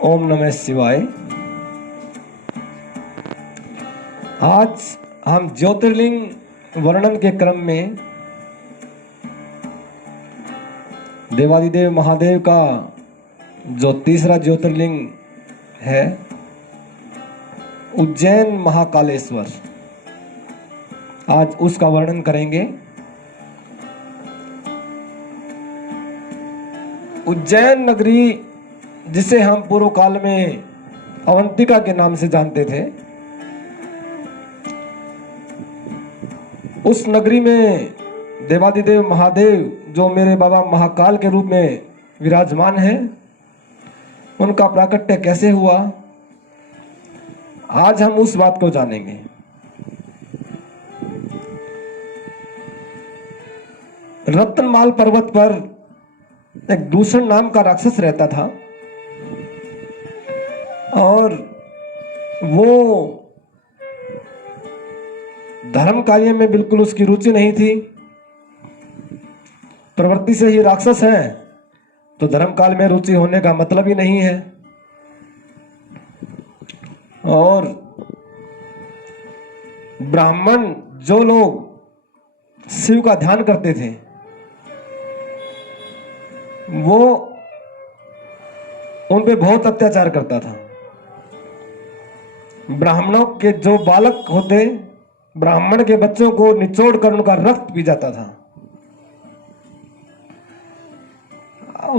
ओम नमः शिवाय। आज हम ज्योतिर्लिंग वर्णन के क्रम में देवादिदेव महादेव का जो तीसरा ज्योतिर्लिंग है उज्जैन महाकालेश्वर, आज उसका वर्णन करेंगे। उज्जैन नगरी, जिसे हम पूर्व काल में अवंतिका के नाम से जानते थे, उस नगरी में देवादिदेव महादेव जो मेरे बाबा महाकाल के रूप में विराजमान है, उनका प्राकट्य कैसे हुआ, आज हम उस बात को जानेंगे। रत्नमाल पर्वत पर एक दूषण नाम का राक्षस रहता था और वो धर्म कार्य में बिल्कुल उसकी रुचि नहीं थी। प्रवृत्ति से ही राक्षस है तो धर्म काल में रुचि होने का मतलब ही नहीं है। और ब्राह्मण जो लोग शिव का ध्यान करते थे वो उन पे बहुत अत्याचार करता था। ब्राह्मणों के जो बालक होते, ब्राह्मण के बच्चों को निचोड़ कर उनका रक्त पी जाता था।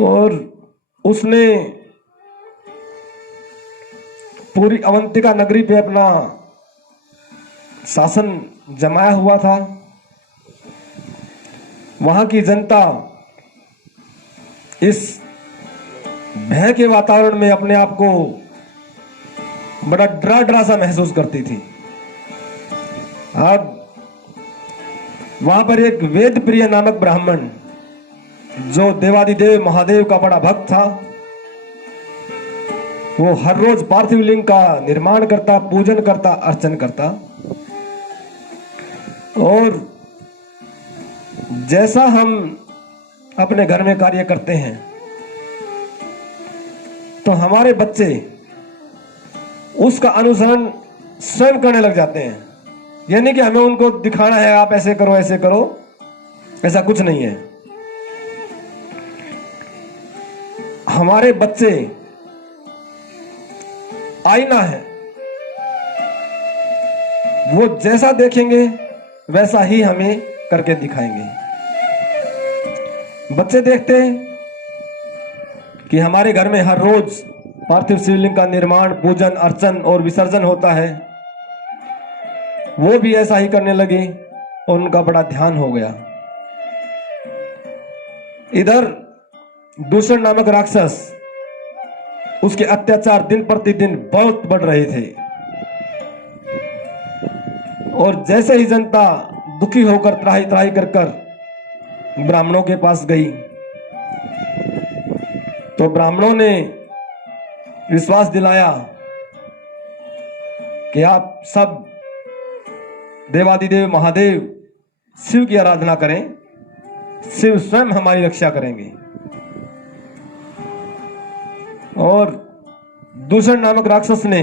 और उसने पूरी अवंतिका नगरी पे अपना शासन जमाया हुआ था। वहां की जनता इस भय के वातावरण में अपने आप को बड़ा डरा डरा सा महसूस करती थी। अब वहां पर एक वेद प्रिय नामक ब्राह्मण, जो देवादिदेव महादेव का बड़ा भक्त था, वो हर रोज पार्थिव लिंग का निर्माण करता, पूजन करता, अर्चन करता। और जैसा हम अपने घर में कार्य करते हैं तो हमारे बच्चे उसका अनुसरण स्वयं करने लग जाते हैं। यानी कि हमें उनको दिखाना है आप ऐसे करो ऐसे करो, ऐसा कुछ नहीं है। हमारे बच्चे आईना है, वो जैसा देखेंगे वैसा ही हमें करके दिखाएंगे। बच्चे देखते हैं कि हमारे घर में हर रोज पार्थिव शिवलिंग का निर्माण, पूजन, अर्चन और विसर्जन होता है, वो भी ऐसा ही करने लगे और उनका बड़ा ध्यान हो गया। इधर दूषण नामक राक्षस, उसके अत्याचार दिन प्रतिदिन बहुत बढ़ रहे थे। और जैसे ही जनता दुखी होकर त्राही त्राही कर ब्राह्मणों के पास गई तो ब्राह्मणों ने विश्वास दिलाया कि आप सब देवादिदेव महादेव शिव की आराधना करें, शिव स्वयं हमारी रक्षा करेंगे। और दूषण नामक राक्षस ने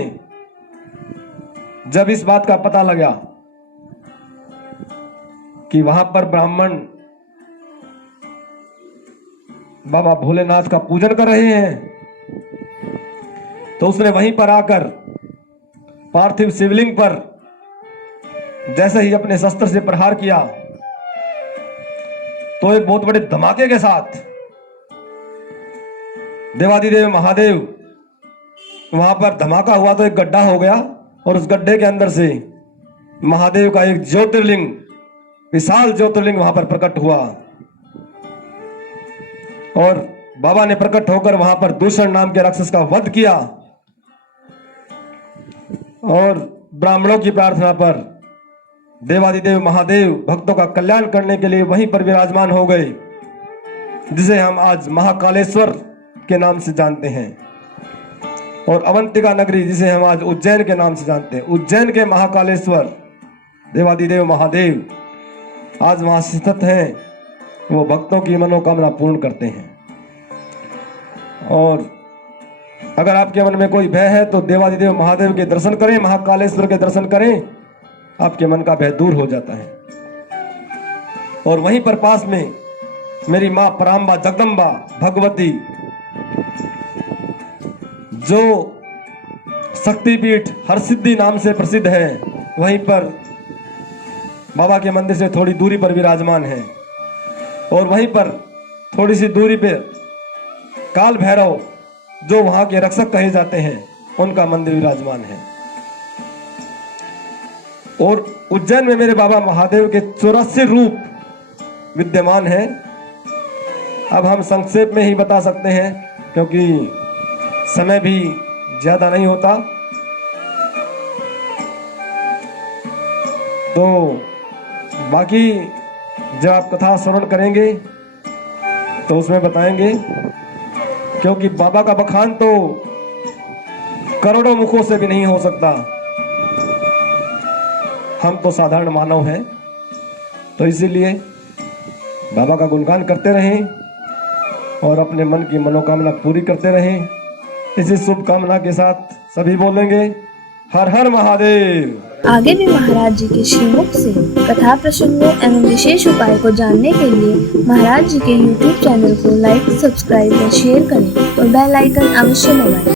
जब इस बात का पता लगा कि वहां पर ब्राह्मण बाबा भोलेनाथ का पूजन कर रहे हैं, तो उसने वहीं पर आकर पार्थिव शिवलिंग पर जैसे ही अपने शस्त्र से प्रहार किया तो एक बहुत बड़े धमाके के साथ देवादिदेव महादेव, वहां पर धमाका हुआ तो एक गड्ढा हो गया और उस गड्ढे के अंदर से महादेव का एक ज्योतिर्लिंग, विशाल ज्योतिर्लिंग वहां पर प्रकट हुआ। और बाबा ने प्रकट होकर वहां पर दूषण नाम के राक्षस का वध किया। और ब्राह्मणों की प्रार्थना पर देवादिदेव महादेव भक्तों का कल्याण करने के लिए वहीं पर विराजमान हो गए, जिसे हम आज महाकालेश्वर के नाम से जानते हैं। और अवंतिका नगरी, जिसे हम आज उज्जैन के नाम से जानते हैं, उज्जैन के महाकालेश्वर देवादिदेव महादेव आज वहां स्थित हैं। वो भक्तों की मनोकामना पूर्ण करते हैं। और अगर आपके मन में कोई भय है तो देवादिदेव महादेव के दर्शन करें, महाकालेश्वर के दर्शन करें, आपके मन का भय दूर हो जाता है। और वहीं पर पास में मेरी मां पराम्बा जगदम्बा भगवती, जो शक्तिपीठ हरसिद्धि नाम से प्रसिद्ध है, वहीं पर बाबा के मंदिर से थोड़ी दूरी पर विराजमान है। और वहीं पर थोड़ी सी दूरी पे काल भैरव, जो वहां के रक्षक कहे जाते हैं, उनका मंदिर विराजमान है। और उज्जैन में मेरे बाबा महादेव के 84 रूप विद्यमान हैं। अब हम संक्षेप में ही बता सकते हैं क्योंकि समय भी ज्यादा नहीं होता। तो बाकी जब आप कथा श्रवण करेंगे तो उसमें बताएंगे, क्योंकि बाबा का बखान तो करोड़ों मुखों से भी नहीं हो सकता। हम तो साधारण मानव हैं, तो इसीलिए बाबा का गुणगान करते रहें और अपने मन की मनोकामना पूरी करते रहें। इसी शुभकामना के साथ सभी बोलेंगे हर हर महादेव। आगे भी महाराज जी के श्रीमुख से कथा प्रसंगों एवं विशेष उपाय को जानने के लिए महाराज जी के YouTube चैनल को लाइक, सब्सक्राइब और शेयर करें और बेल आइकन अवश्य दबाएं।